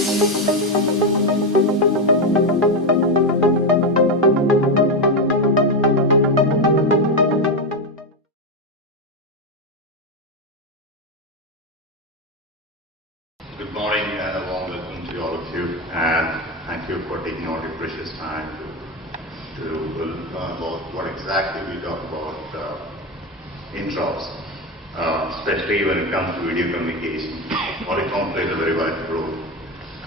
Good morning and a warm welcome to all of you, and thank you for taking all your precious time to learn about what exactly we talk about Interops, especially when it comes to video communication. Polycom plays a very vital role,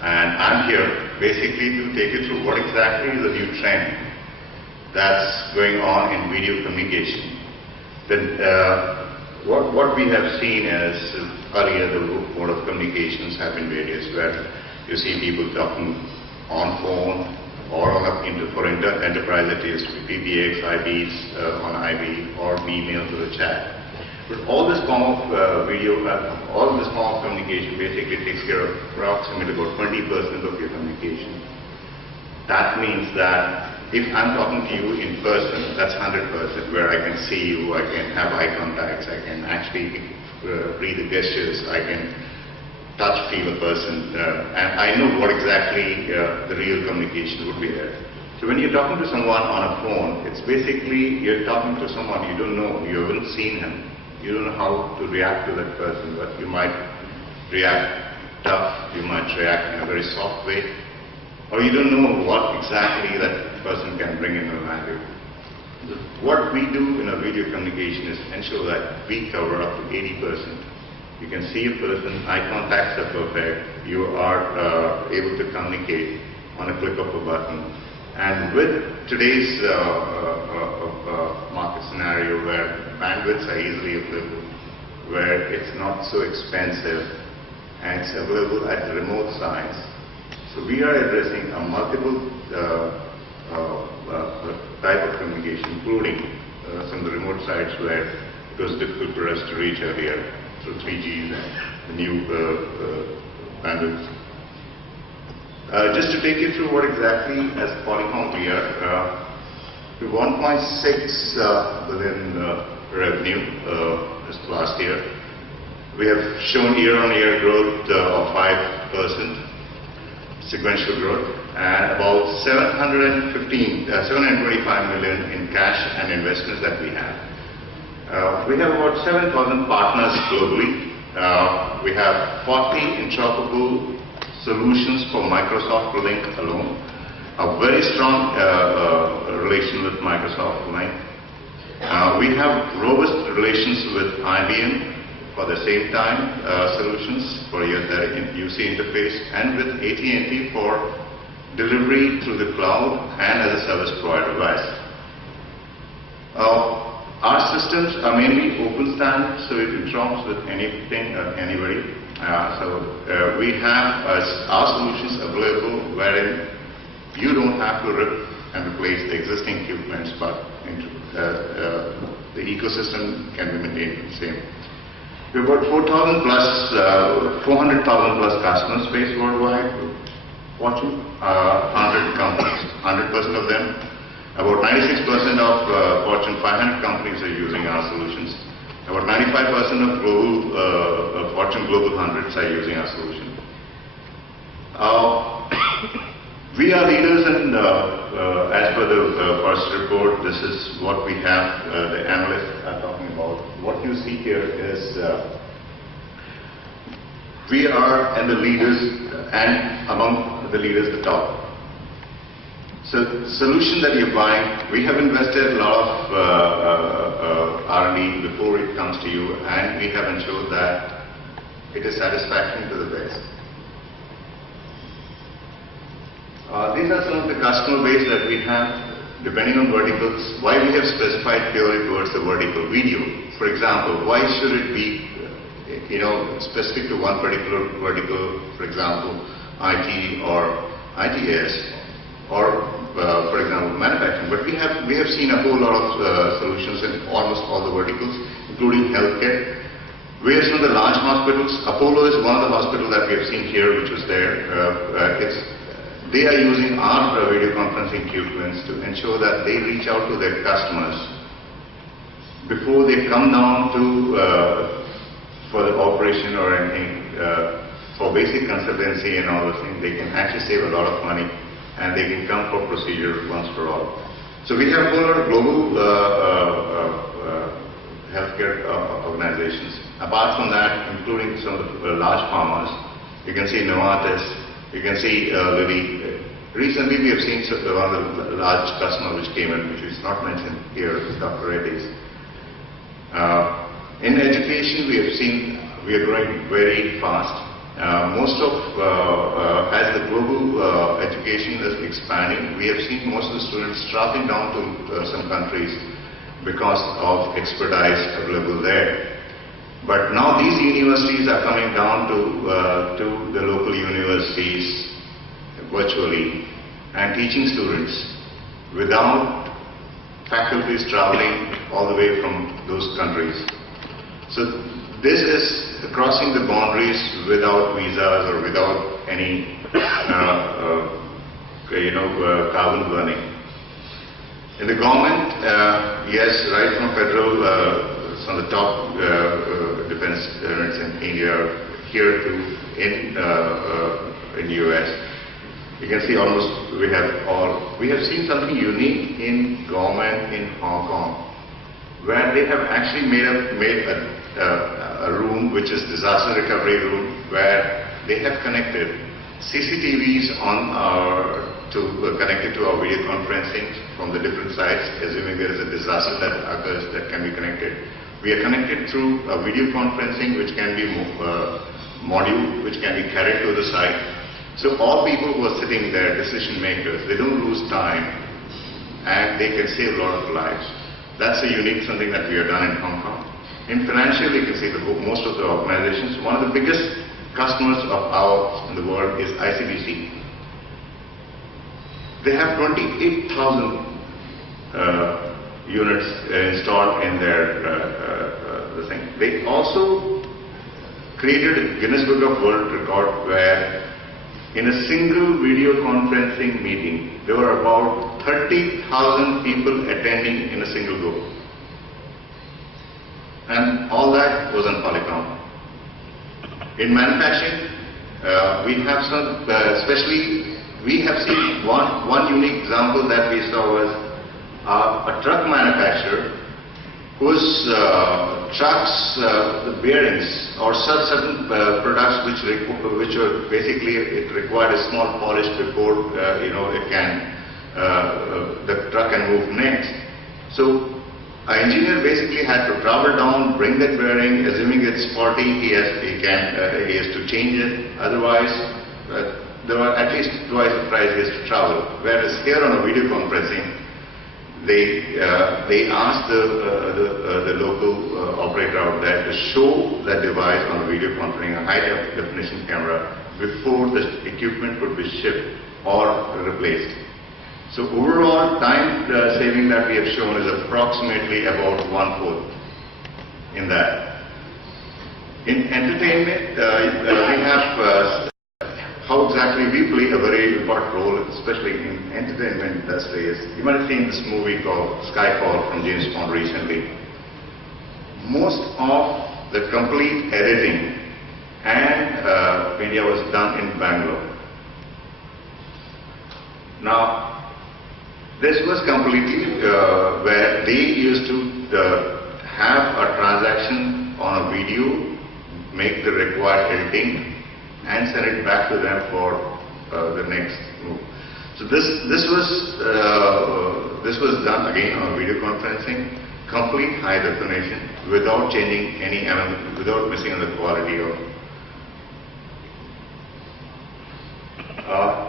and I'm here basically to take you through what exactly is the new trend that's going on in video communication. What we have seen is earlier the mode of communications have been various, where you see people talking on phone or for enterprise it is PBX, IBs on IB or email to the chat. But all this form of all this form of communication basically takes care of approximately about 20% of your communication. That means that if I'm talking to you in person, that's 100%, where I can see you, I can have eye contacts, I can actually read the gestures, I can touch, feel a person, and I know what exactly the real communication would be there. So when you're talking to someone on a phone, it's basically you're talking to someone you don't know, you haven't seen him, you don't know how to react to that person, but you might react tough, you might react in a very soft way, or you don't know what exactly that person can bring in a value. What we do in a video communication is ensure that we cover up to 80%. You can see a person, eye contacts are perfect, you are able to communicate on a click of a button. And with today's market scenario where bandwidths are easily available, where it's not so expensive, and it's available at the remote sites, so we are addressing a multiple type of communication, including some of the remote sites where it was difficult for us to reach earlier through 3Gs and the new bandwidths. Just to take you through what exactly as Polycom we are, 1.6 billion revenue this last year. We have shown year-on-year growth of 5%. Sequential growth, and about 725 million in cash and investments that we have. We have about 7,000 partners globally. We have 40 interoperable solutions for Microsoft Link alone. A very strong relation with Microsoft Link. We have robust relations with IBM for the same time solutions for your UC interface, and with AT&T for delivery through the cloud and as a service provider device. Our systems are mainly open standard, so it interops with anything or anybody. We have our solutions available wherein you don't have to rip and replace the existing equipments, but the ecosystem can be maintained the same. We have about 400,000 plus customers based worldwide, Fortune 100 companies, 100% of them. About 96% of Fortune 500 companies are using our solutions. About 95% of Fortune Global 100s are using our solution. We are leaders in, as per the first report, this is what we have, the analysts are talking about. What you see here is we are in the leaders, and among the leaders, the top. So solution that you're buying, we have invested a lot of R&D before it comes to you, and we have ensured that it is satisfactory to the best. These are some of the customer base that we have, depending on verticals. Why we have specified purely towards the vertical video. For example, why should it be, specific to one particular vertical, for example, IT or ITS, or for example, manufacturing. But we have seen a whole lot of solutions in almost all the verticals, including healthcare. We have some of the large hospitals. Apollo is one of the hospitals that we have seen here, which was there. They are using our video conferencing equipment to ensure that they reach out to their customers before they come down to for the operation or anything for for basic consultancy and all those things, they can actually save a lot of money and they can come for procedure once for all. So we have a lot of global healthcare organizations. Apart from that, including some of the large pharmas, you can see Novartis, you can see Lilly. Recently we have seen one of the large customers which came in, which is not mentioned here, is Dr. Reddy's. In education we have seen we are growing very fast. Most of, as the global education is expanding, we have seen most of the students traveling down to some countries because of expertise available there. But now these universities are coming down to the local universities virtually and teaching students without faculties traveling all the way from those countries. So this is crossing the boundaries without visas or without any carbon burning. In the government, yes, right from federal, some of the top defense units in India here to in US. You can see almost we have seen something unique in government in Hong Kong, where they have actually made a room which is disaster recovery room, where they have connected CCTVs connected to our video conferencing from the different sites, assuming there is a disaster that occurs that can be connected. We are connected through a video conferencing which can be module which can be carried to the site. So all people who are sitting there, decision makers, they don't lose time and they can save a lot of lives. That's a unique something that we have done in Hong Kong. In financial, you can see most of the organizations, one of the biggest customers of ours in the world is ICBC. They have 28,000 units installed in their thing. They also created a Guinness Book of World Record where in a single video conferencing meeting, there were about 30,000 people attending in a single go. And all that was on Polycom. In manufacturing, we have some, especially, we have seen one unique example that we saw was a truck manufacturer whose trucks, the bearings or certain products which are basically it required a small polish before the truck can move next. So an engineer basically had to travel down, bring that bearing, assuming it's faulty, he has to change it. Otherwise, there are at least twice the price he has to travel. Whereas here on a video conferencing, they asked the local operator out there to show that device on a video conferencing, a high definition camera, before the equipment could be shipped or replaced. So overall time saving that we have shown is approximately about 1/4 in that. In entertainment, we have how exactly we play a very important role, especially in entertainment industry. You might have seen this movie called Skyfall from James Bond recently. Most of the complete editing and media was done in Bangalore. Now, this was completely where they used to have a transaction on a video, make the required editing, and send it back to them for the next move. So this was done again on video conferencing, complete high definition, without changing any, without missing on the quality of.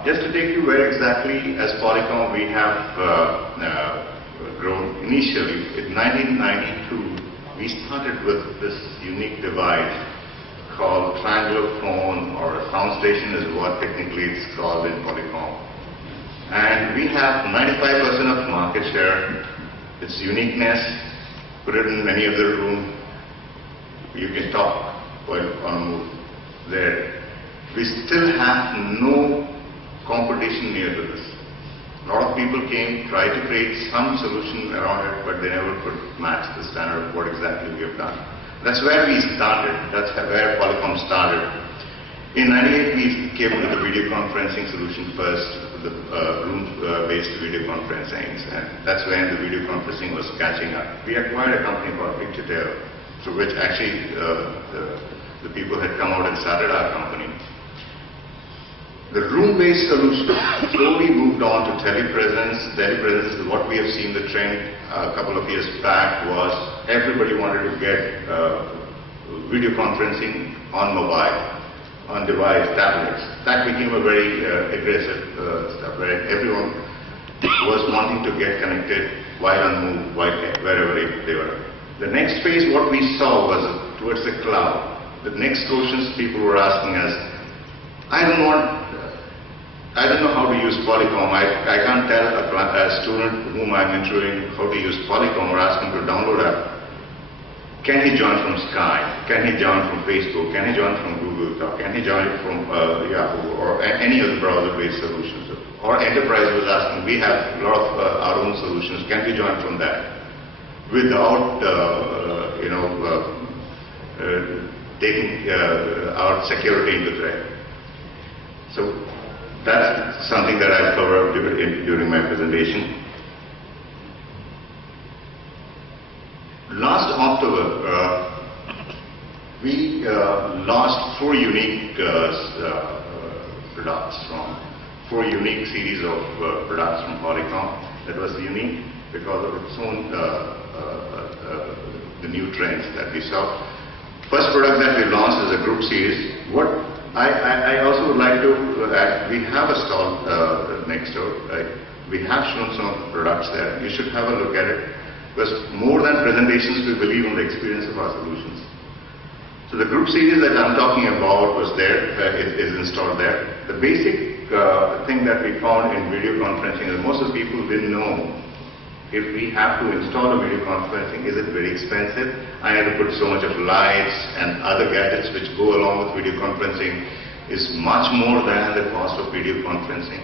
Just to take you where exactly as Polycom we have grown. Initially, in 1992, we started with this unique device called triangular phone, or a sound station is what technically it's called in Polycom. And we have 95% of market share. Its uniqueness, put it in any other room, you can talk while on a move there. We still have no competition near to this. A lot of people came, tried to create some solution around it, but they never could match the standard of what exactly we have done. That's where we started. That's where Polycom started. In 98, we came with the video conferencing solution first, the room-based video conferencing, and that's when the video conferencing was catching up. We acquired a company called Picture, through which actually the people had come out and started our company. The room-based solution slowly moved on to telepresence. Telepresence is what we have seen the trend a couple of years back was everybody wanted to get video conferencing on mobile, on device, tablets. That became a very aggressive stuff where everyone was wanting to get connected while on move, wherever they were. The next phase, what we saw was towards the cloud. The next questions people were asking us, I don't know how to use Polycom. I can't tell a student whom I'm interviewing how to use Polycom or ask him to download it. Can he join from Skype? Can he join from Facebook? Can he join from Google Talk? Can he join from Yahoo or any other browser-based solutions? Or enterprise was asking, we have a lot of our own solutions. Can we join from that? Without, taking our security into threat. So that's something that I'll cover during my presentation. Last October, we launched 4 unique products from 4 unique series of products from Polycom. That was unique because of its own the new trends that we saw. First product that we launched is a group series. What I also would like to add, we have a stall next door, right? We have shown some of the products there. You should have a look at it. Because more than presentations, we believe in the experience of our solutions. So the group series that I'm talking about was there, is installed there. The basic thing that we found in video conferencing is most of the people didn't know if we have to install a video conferencing, is it very expensive? I had to put so much of lights and other gadgets which go along with video conferencing is much more than the cost of video conferencing.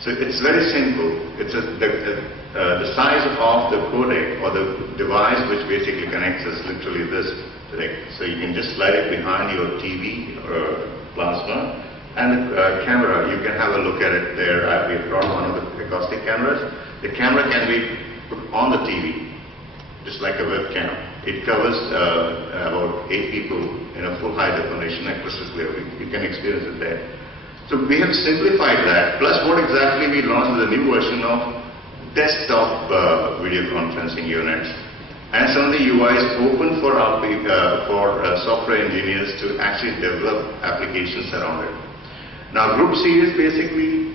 So it's very simple. It's the size of the codec or the device which basically connects is literally this thick. So you can just slide it behind your TV or plasma, and the camera, you can have a look at it there. We have brought one of the acoustic cameras. The camera can be put on the TV, just like a webcam. It covers about 8 people in a full high definition and crystal clear. You can experience it there. So we have simplified that, plus what exactly we launched is a new version of desktop video conferencing units. And some of the UIs open for software engineers to actually develop applications around it. Now group series basically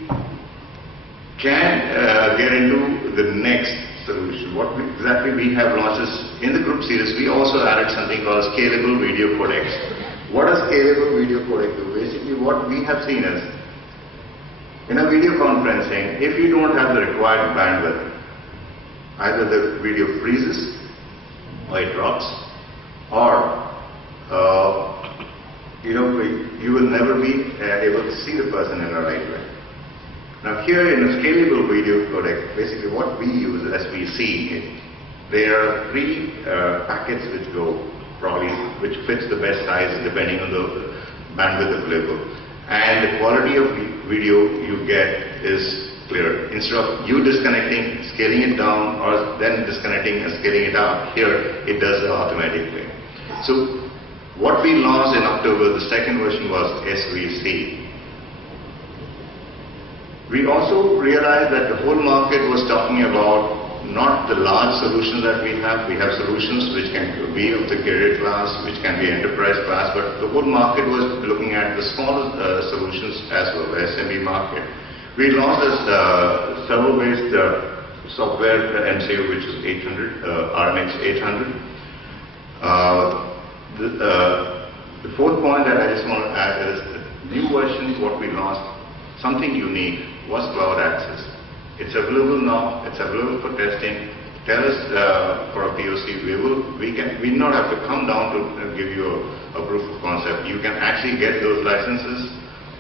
can get into the next solution. What exactly we have launched is, in the group series, we also added something called scalable video codecs. What does scalable video codec do? Basically what we have seen is, in a video conferencing, if you don't have the required bandwidth, either the video freezes, or it drops, or you will never be able to see the person in the right way. Now here in a scalable video codec, basically what we use as we see it, there are 3 packets which go probably, which fits the best size depending on the bandwidth available. And the quality of video you get is clear. Instead of you disconnecting, scaling it down, or then disconnecting and scaling it up, here it does it automatically. So what we launched in October, the second version was SVC. We also realized that the whole market was talking about not the large solutions that we have. We have solutions which can be of the career class, which can be enterprise class, but the whole market was looking at the smaller solutions as well, the SMB market. We launched this server-based software MCU, which is 800, RMX 800. The fourth point that I just want to add is the new version, what we launched, something unique, was cloud access. It's available now, it's available for testing. Tell us for a POC, we not have to come down to give you a proof of concept. You can actually get those licenses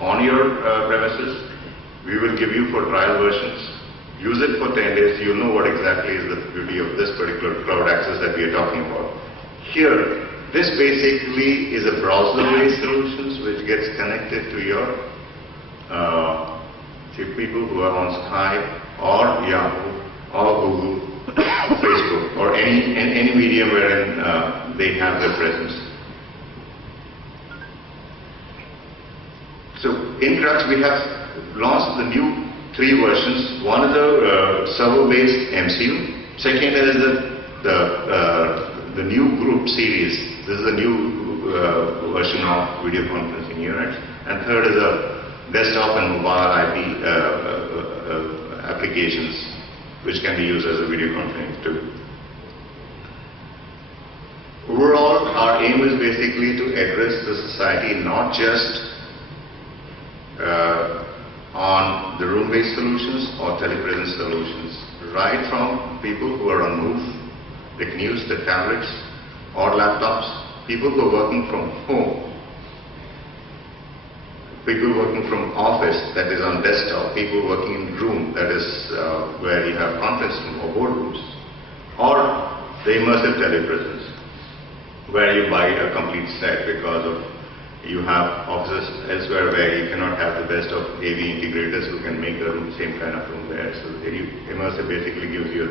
on your premises. We will give you for trial versions. Use it for 10 days, you'll know what exactly is the beauty of this particular cloud access that we are talking about. Here, This basically is a browser-based solutions which gets connected to your to people who are on Skype or Yahoo or Google, Facebook, or any medium wherein they have their presence. So in Crux we have launched the new 3 versions. One is the server-based MCU. Second is the new group series. This is a new version of video conferencing units. And third is a desktop and mobile IP applications which can be used as a video conferencing tool. Overall, our aim is basically to address the society not just on the room-based solutions or telepresence solutions, right from people who are on move, they can use the tablets or laptops, people who are working from home, people working from office, that is on desktop, people working in room, that is where you have conference room or boardrooms, or the immersive telepresence, where you buy a complete set because of you have offices elsewhere where you cannot have the best of AV integrators who can make the room, same kind of room there. So immersive basically gives you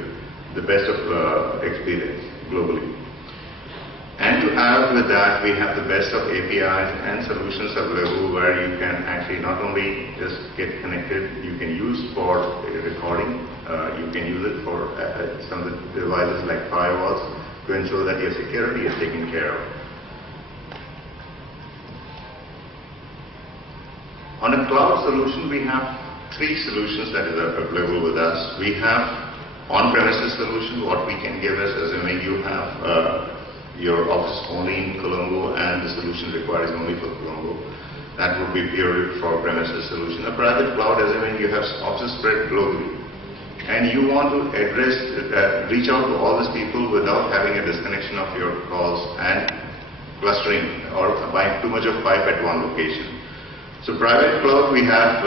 the best of experience globally. And to add with that, we have the best of APIs and solutions available where you can actually not only just get connected, you can use for recording, you can use it for some of the devices like firewalls to ensure that your security is taken care of. On a cloud solution, we have 3 solutions that are available with us. We have on-premises solution, what we can give is assuming you have your office only in Colombo and the solution required is only for Colombo. That would be purely for premises solution. A private cloud, assuming you have offices spread globally and you want to address, reach out to all these people without having a disconnection of your calls and clustering or buying too much of pipe at one location. So private cloud we have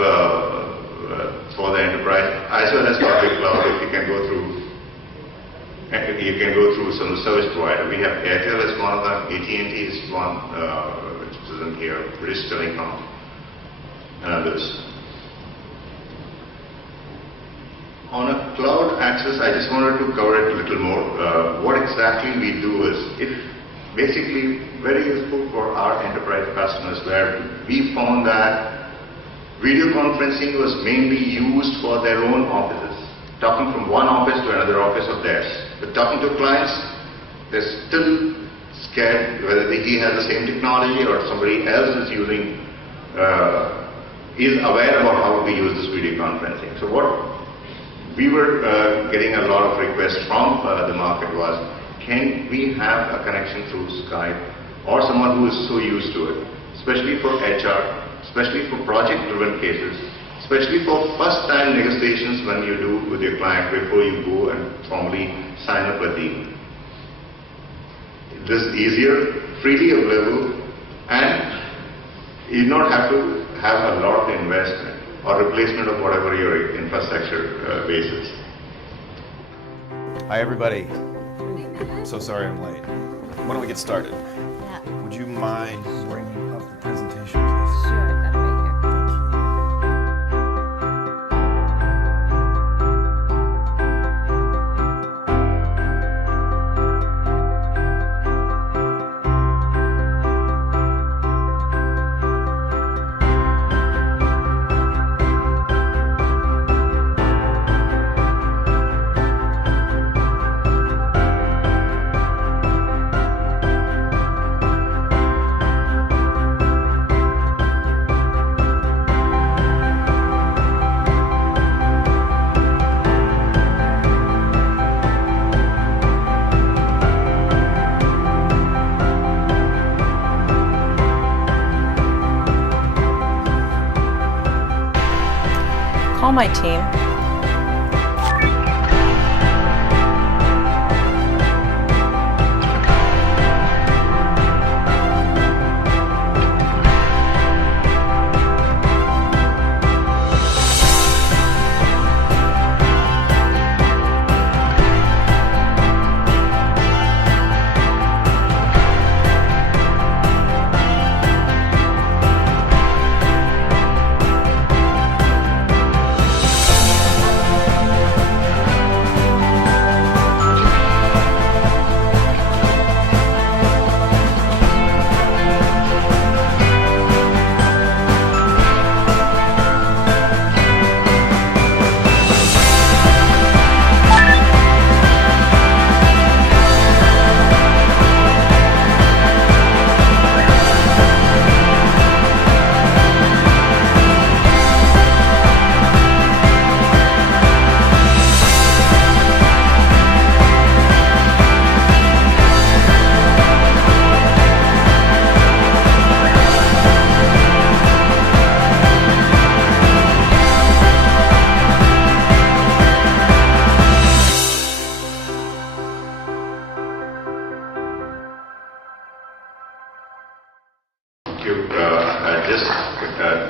for the enterprise as well as public cloud. If you can go through some service provider. We have Airtel as one of them, AT&T is one which isn't here, British Telecom, and others. On a cloud access, I just wanted to cover it a little more. What exactly we do is, basically very useful for our enterprise customers, where we found that video conferencing was mainly used for their own offices, talking from one office to another office of theirs. But talking to clients, they're still scared whether he has the same technology or somebody else is using, is aware about how to use this video conferencing. So what we were getting a lot of requests from the market was, can we have a connection through Skype or someone who is so used to it, especially for HR, especially for project-driven cases, especially for first-time negotiations when you do with your client before you go and formally sign up a deal. This is easier, freely available, and you do not have to have a lot of investment or replacement of whatever your infrastructure base is. Hi everybody. So sorry I'm late. Why don't we get started? Yeah. Would you mind bringing up the presentation, please? Sure, I've got it right here. Call my team.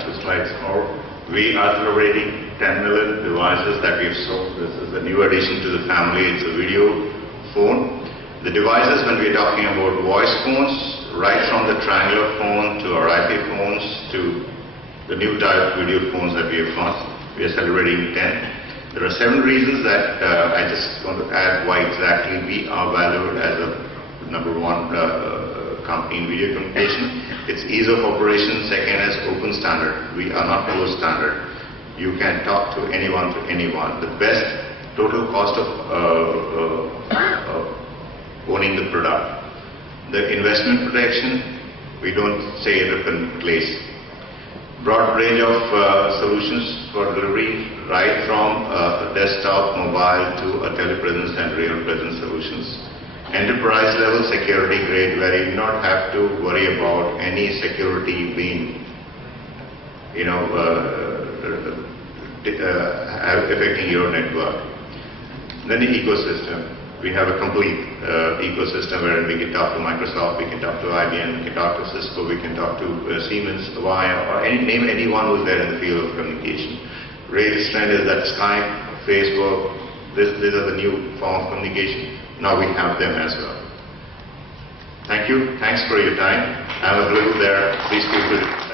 2 slides more. We are celebrating 10 million devices that we have sold. This is a new addition to the family. It's a video phone. The devices, when we are talking about voice phones, right from the triangular phone to our IP phones to the new type of video phones that we have launched, we are celebrating 10. There are 7 reasons that I just want to add why exactly we are valued as a number 1 company in video communication. It's ease of operation. Second is open standard. We are not closed standard. You can talk to anyone. The best total cost of owning the product. The investment protection, we don't say it in place. Broad range of solutions for delivery, right from desktop, mobile to a telepresence and real presence solutions. Enterprise level security grade, where you do not have to worry about any security being, affecting your network. Then the ecosystem. We have a complete ecosystem wherein we can talk to Microsoft, we can talk to IBM, we can talk to Cisco, we can talk to Siemens, Avaya, or name anyone who's there in the field of communication. Latest trend is that Skype, Facebook, these are the new form of communication. Now we have them as well. Thank you. Thanks for your time. I'm available there. Please feel free.